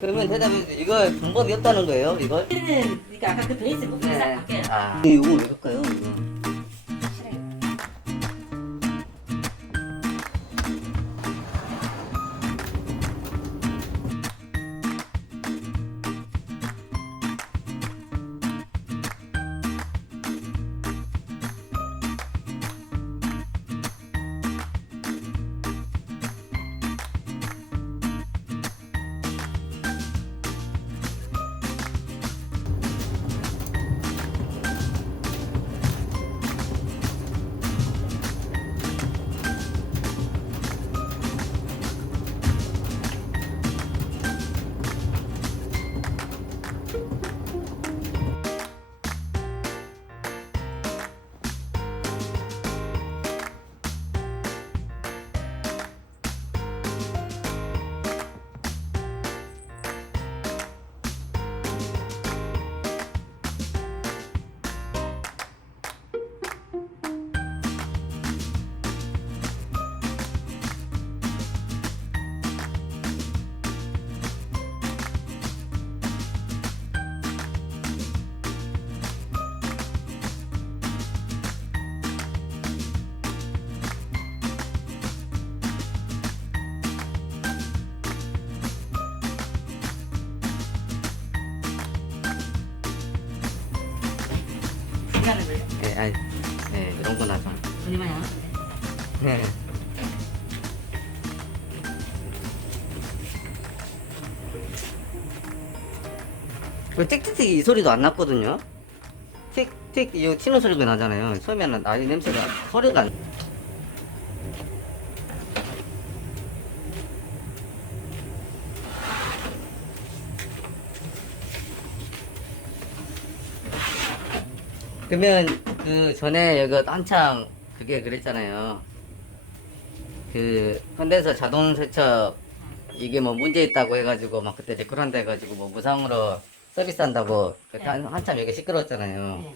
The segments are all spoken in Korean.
그러면 대답해 주세요. 이거 방법이 없다는 거예요, 이걸? 그러니까 아까 그 베이스 부분이 싹 바뀌어요. 아, 이거 왜 그럴까요, 이거? 중요한 거예요. 네, 아니, 네, 이런 건 하죠. 돈이 많이 안 네. 그 틱틱틱 이 소리도 안 났거든요. 틱틱 이 튀는 소리가 나잖아요. 처음에는 아이 냄새가 소리가 안. 그러면 그 전에 여기 한창 그게 그랬잖아요. 그 현대에서 자동 세척 이게 뭐 문제 있다고 해가지고 막 그때 댓글 해가지고 뭐 무상으로 서비스한다고 그때 한참 여기 시끄러웠잖아요. 네.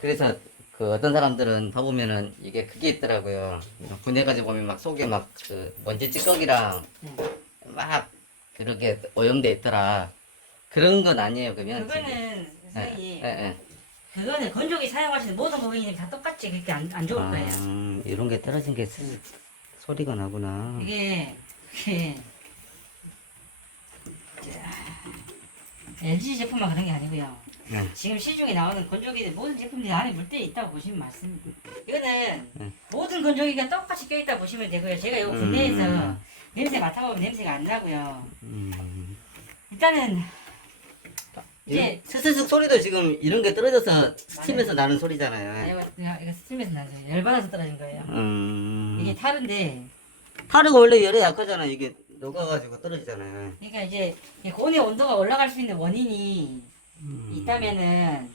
그래서 그 어떤 사람들은 봐보면은 이게 그게 있더라고요. 분해가지고 보면 막 속에 막 그 먼지 찌꺼기랑 네. 막 그렇게 오염돼 있더라. 그런 건 아니에요, 그러면? 그거는 선생님, 예. 그거는 건조기 사용하시는 모든 고객님이 다 똑같이 그렇게 안 좋을 거예요. 이런 게 떨어진 게 소리가 나구나. 그게 LG 제품만 그런 게 아니고요. 네. 지금 시중에 나오는 건조기들 모든 제품들이 안에 물들이 있다고 보시면 맞습니다. 이거는 네. 모든 건조기가 똑같이 껴있다 보시면 되고요. 제가 이거 국내에서 냄새 맡아보면 냄새가 안 나고요. 일단은 이제 스스슥 소리도 지금 이런 게 떨어져서 스팀에서 나는 소리잖아요. 이거 스팀에서 나죠. 열받아서 떨어진 거예요. 이게 탈인데, 하루가 원래 열에 약하잖아. 이게 녹아가지고 떨어지잖아요. 그러니까 이제 이 고온의 온도가 올라갈 수 있는 원인이 있다면은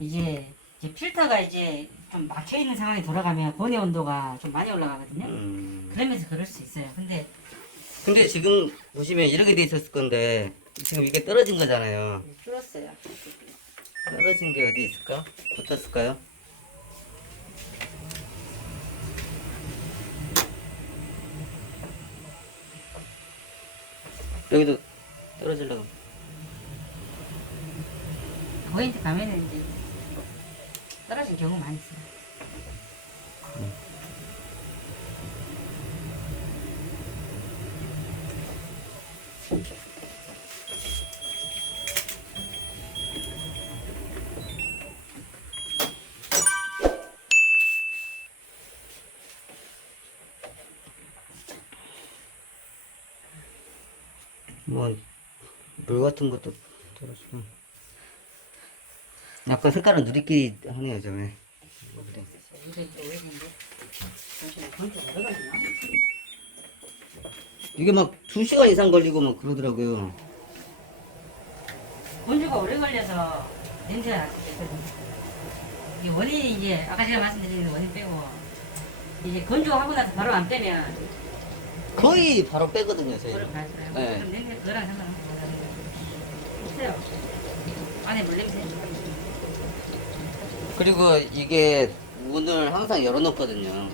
이제 필터가 이제 좀 막혀 있는 상황이 돌아가면 고온의 온도가 좀 많이 올라가거든요. 그러면서 그럴 수 있어요. 근데 지금 보시면 이렇게 돼 있었을 건데 지금 이게 떨어진 거잖아요. 줄었어요. 떨어진 게 어디 있을까? 붙었을까요? 여기도 떨어지려고. 고객한테 가면은 이제 떨어진 경우 많이 있어요. 뭐 물 같은 것도 떨어지고. 약간 색깔은 누리끼리 하네요, 저게. 이게 또 오래된데 잠시만 건조 오래 걸리나? 이게 막 2시간 이상 걸리고 막 그러더라고요. 건조가 오래 걸려서 냄새가 나거든요. 이 원인이 이제 아까 제가 말씀드린 원인 빼고 이제 건조하고 나서 바로 안 빼면 거의 바로 빼거든요, 저희. 그걸 봐야죠. 네. 그럼 냄새 그거랑 상관없어요. 없어요. 안에 물 냄새. 그리고 이게 문을 항상 열어놓거든요.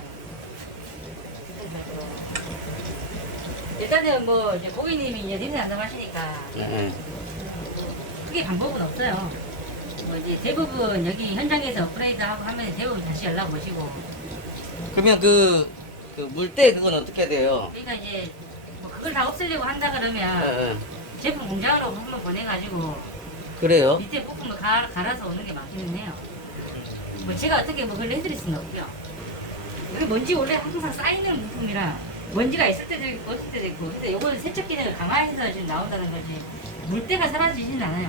일단은 뭐 이제 고객님이 이제 냄새 난다고 하시니까 네. 크게 방법은 없어요. 뭐 이제 대부분 여기 현장에서 업그레이드하고 하면 대부분 다시 연락 오시고. 그러면 그 물때 그건 어떻게 돼요? 그러니까 이제 뭐 그걸 다 없애려고 한다 그러면 네. 제품 공장으로 부품을 보내가지고 그래요? 밑에 부품을 갈아서 오는 게 맞기는 해요. 뭐 제가 어떻게 뭐 그걸 해드릴 수는 없죠. 여기 먼지 원래 항상 쌓이는 부품이라 먼지가 있을 때도 있고 없을 때도 있고. 그래서 요거는 세척 기능을 강화해서 지금 나온다는 거지. 물때가 사라지진 않아요.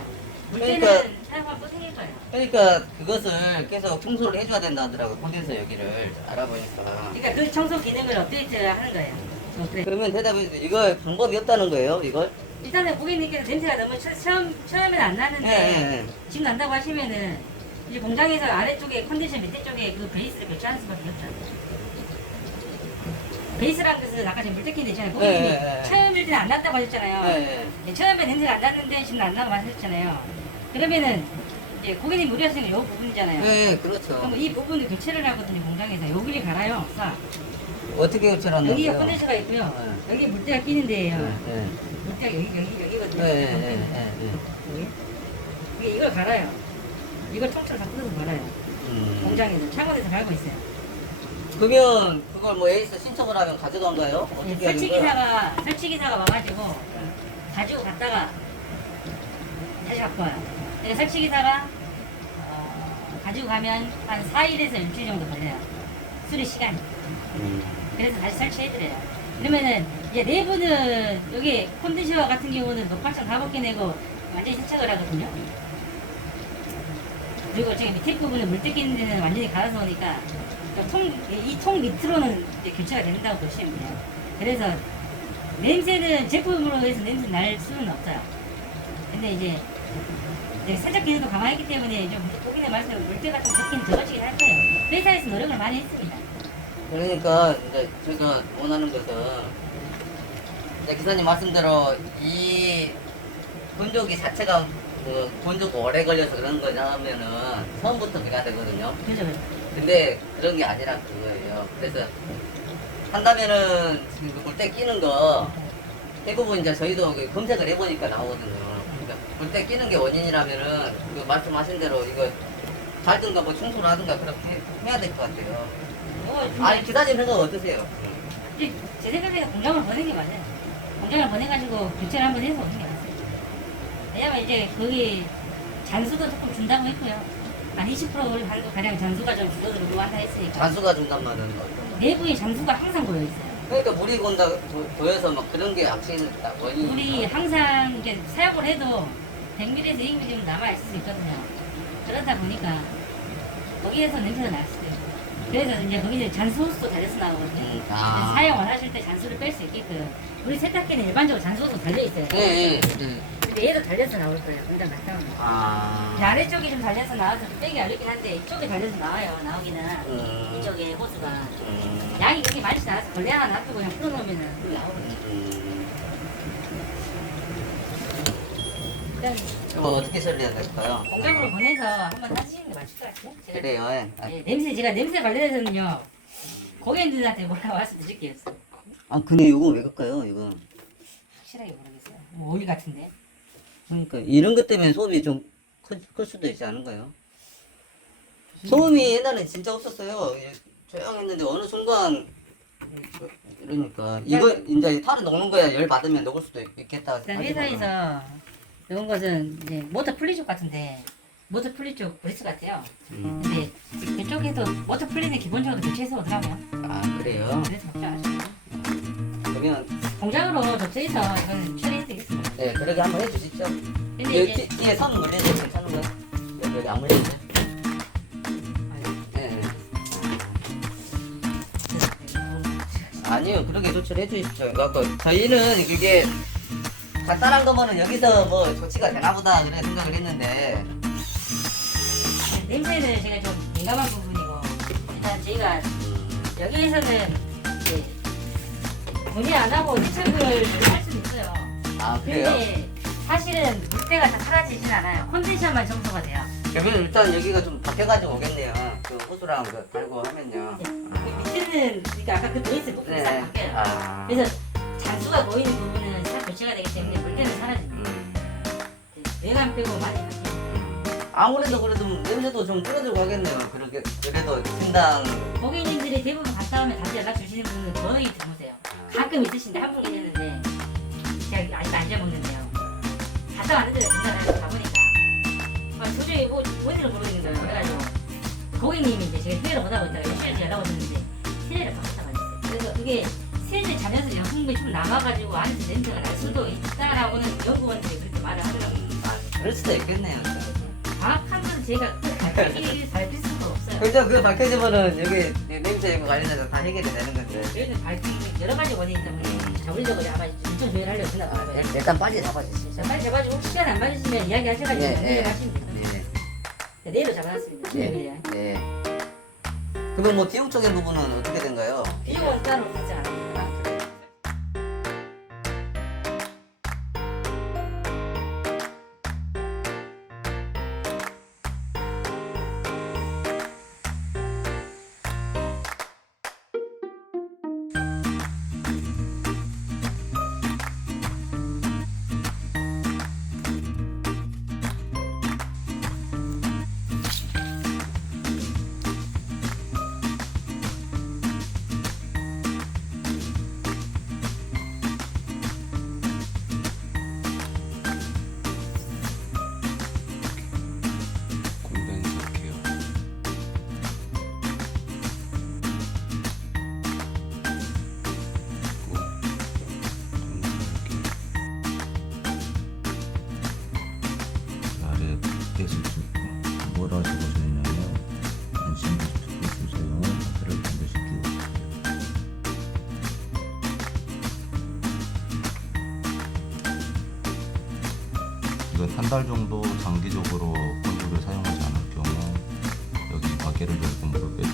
물때는 그러니까- 사용하면 또 생길 거예요. 그러니까 그것을 계속 청소를 해줘야 된다 하더라고요. 콘덴서 여기를 알아보니까. 그러니까 그 청소 기능을 업데이트하는 거예요. 업그레이드. 그러면 대답이 이거 방법이 없다는 거예요, 이걸? 일단은 고객님께서 냄새가 너무 처음에는 안 나는데 네. 지금 난다고 하시면은 이제 공장에서 아래쪽에 컨디션 밑에 쪽에 그 베이스를 교체하는 수밖에 없죠. 베이스라는 것은 아까 지금 물때끼는 있잖아요. 고객님이 네. 처음일 때는 안 난다고 하셨잖아요. 네. 처음에 냄새가 안 났는데 지금 안 나고 하셨잖아요. 그러면은 이제 고객님 우려하시는 건 이 부분이잖아요. 네, 그렇죠. 그럼 이 부분을 교체를 하거든요. 공장에서 여기를 갈아요. 싹. 어떻게 교체한다고요? 여기가 컨덴서가 있고요. 여기 물때가 끼는 데예요. 네. 물때가 여기거든요. 네. 여기. 이게 이걸 갈아요. 이걸 통째로 다 뜯어서 갈아요. 공장에서 창원에서 갈고 있어요. 그러면 그걸 뭐 에이스 신청을 하면 가져간가요? 어떻게 하는 거야? 설치기사가 와가지고 가지고 갔다가 다시 갖고 와요. 근데 설치기사가 가지고 가면 한 4일에서 일주일 정도 걸려요. 수리 시간이. 그래서 다시 설치해드려요. 그러면은 이제 내부는 여기 컨디셔 같은 경우는 녹발성 가볍게 내고 완전히 세척을 하거든요. 그리고 저기 밑에 부분은 물 뜯기는 데는 완전히 갈아서 오니까 이 통 밑으로는 이제 교체가 된다고 보시면 돼요. 그래서 냄새는 제품으로 해서 냄새 날 수는 없어요. 근데 이제 세척 기능도 강화했기 때문에 좀 고객님 말씀대로 물때가 좀 적긴 적어지긴 할 거예요. 회사에서 노력을 많이 했습니다. 그러니까 이제 제가 원하는 것은 이제 기사님 말씀대로 이 건조기 자체가 뭐 건조가 오래 걸려서 그런 거냐면은 처음부터 그래야 되거든요. 그죠? 근데 그런 게 아니라 그거예요. 그래서 한다면은 지금 그 물때 끼는 거 대부분 이제 저희도 그 검색을 해보니까 나오거든요. 그러니까 물때 끼는 게 원인이라면은 그 말씀하신 대로 이거 갈든가 뭐 청소를 하든가 그렇게 해야 될 것 같아요. 아니 기사님 생각 어떠세요? 제 생각에는 공장을 보내는 게 맞아요. 공장을 보내가지고 교체를 한번 해서 오는 게 맞아요. 왜냐면 이제 거기 잔수도 조금 준다고 했고요. 한 20% 정도 가량 잔수가 좀 줄어들고 한다 했으니까. 잔수가 준단 말은 내부에 잔수가 항상 고여 있어요. 그러니까 물이 건다 보여서 막 그런 게 악취는 원인이 물이 항상 이제 사용을 해도 100ml에서 200ml 정도 남아있을 수 있거든요. 그러다 보니까 거기에서 냄새가 날 수도 있고. 그래서 이제 거기는 잔수 호스도 달려서 나오거든요. 그래서 사용을 하실 때 잔수를 뺄 수 있게끔. 우리 세탁기는 일반적으로 잔수 호스 달려있어요. 네. 근데 얘도 달려서 나올 거예요. 공장 갔다 오면. 근데 아래쪽이 좀 달려서 나와서 좀 빼기 어렵긴 한데 이쪽에 달려서 나와요. 나오기는. 이쪽에 호스가. 양이 그렇게 많지 않아서 걸레 하나 놔두고 그냥 풀어놓으면 나오거든요. 일단 그럼 어떻게 처리해야 될까요? 공장으로 보내서 한번 하시는 게 맞을 것 같아요. 제가 그래요. 제가 냄새 관련해서는요 고객님들한테 뭐라고 할 수도 있을게요. 아 근데 이거 왜 갈까요? 이거 확실하게 모르겠어요. 뭐 오일 같은데. 그러니까 이런 것 때문에 소음이 좀 클 수도 있지 않은가요? 소음이 옛날에 진짜 없었어요. 조용했는데 어느 순간 이러니까 이거 이제 탈을 녹는 거야. 열 받으면 녹을 수도 있겠다. 일단 회사에서 이런 것은 이제 모터 플리 쪽 같은데 모터 플리 쪽 브레스 같아요. 근데 그쪽에도 모터 플리는 기본적으로 교체해서 오더라고요. 아 그래요? 그래서 걱정하시죠. 그러면 공장으로 접수해서 이건 처리해드리겠습니다. 네 그렇게 한번 해주시죠. 근데 여기 이제 뒤에 선 물려도 괜찮은 거야? 여기 안 물려도 네. 아니요 그렇게 조치를 해주십시오. 그러니까 저희는 그게 간단한 거면은 여기서 뭐 조치가 되나 보다 그래 생각을 했는데 냄새는 제가 좀 민감한 부분이고 일단 저희가 여기에서는 이제 문의 안 하고 세척을 할 수는 있어요. 아 그래요? 근데 사실은 물때가 다 사라지진 않아요. 컨디션만 청소가 돼요. 그러면 일단 여기가 좀 바뀌어가지고 오겠네요. 그 호수랑 그 달고 하면요. 그 밑에는 그러니까 아까 그 베이스 부분이 싹 바뀌어요. 아. 그래서 단수가 보이는 부분은 싹 교체가 되기 때문에 물때는 사라집니다. 외관 빼고 많이 바뀌어요. 아무래도 그래도 냄새도 좀 줄어들고 하겠네요. 그렇게 그래도 팀당 고객님들이 대부분 갔다 오면 다시 연락 주시는 분은 거의 드무세요. 가끔 있으신데 한 분 계셨는데 제가 아직 안 잊어먹는데요. 갔다 왔는데 전화를 가보니까 도저히 뭐 뭔지를 모르겠는 거예요. 그래가지고 고객님이 이제 제가 휴대를 못하고 있다가 휴대를 연락 오셨는데 휴대를 바꿨다고 하셨어요. 그래서 그게 세제 자면서 영국이 좀 남아가지고 안에서 냄새가 날 수도 있다라고는 연구원들이 그렇게 말을 하더라고요. 그럴 수도 있겠네요. 정확한 건 제가 밝힐 수가 없어요. 그죠? 그거 밝혀지면은 여기 냄새 이거 관련해서 다 해결이 되는 건데. 저희는 밝힌 여러 가지 원인이 때문에 자물적으로 아마 인천 조회를 하려고 생각하고요. 일단 빨리 잡아주시죠. 자, 빨리 잡아주고 혹시 시간 안 맞으시면 이야기 하셔가지고 예, 연락을 예. 하시면 돼요. 네. 네, 내일로 잡아놨습니다. 네. 네. 네. 그러면 뭐 비용 쪽의 부분은 어떻게 된가요? 비용은 따로 결정 안 합니다. 콘덴서 케어. 아래 밖에서 뭐라 적어져 있냐면 안심 부스트 주세요. 카드를 반드시 끼워주세요. 이건 한 달 정도 장기적으로 건조를 사용하지 않을 경우 여기 마개를 열고 물을 빼주세요.